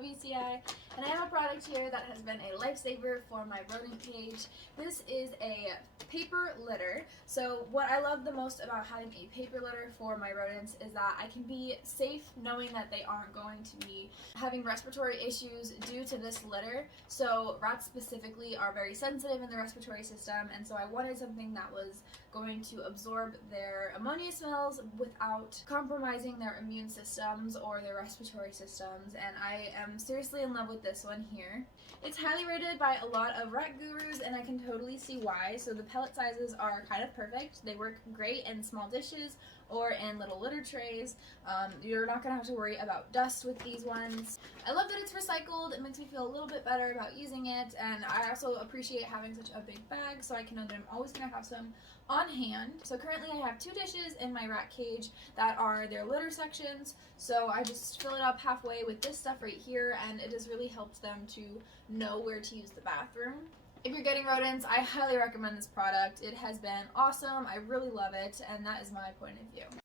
WCI, and I have a product here that has been a lifesaver for my rodent cage. This is a paper litter. So what I love the most about having a paper litter for my rodents is that I can be safe knowing that they aren't going to be having respiratory issues due to this litter. So rats specifically are very sensitive in the respiratory system, and so I wanted something that was going to absorb their ammonia smells without compromising their immune systems or their respiratory systems, and I am seriously in love with this one here. It's highly rated by a lot of rat gurus, and I can totally see why. So the pellet sizes are kind of perfect. They work great in small dishes or in little litter trays. You're not going to have to worry about dust with these ones. I love that it's recycled. It makes me feel a little bit better about using it, and I also appreciate having such a big bag so I can know that I'm always going to have some on hand. So currently I have 2 dishes in my rat cage that are their litter sections, so I just fill it up halfway with this stuff right here, and it has really helped them to know where to use the bathroom. If you're getting rodents, I highly recommend this product. It has been awesome. I really love it, and that is my point of view.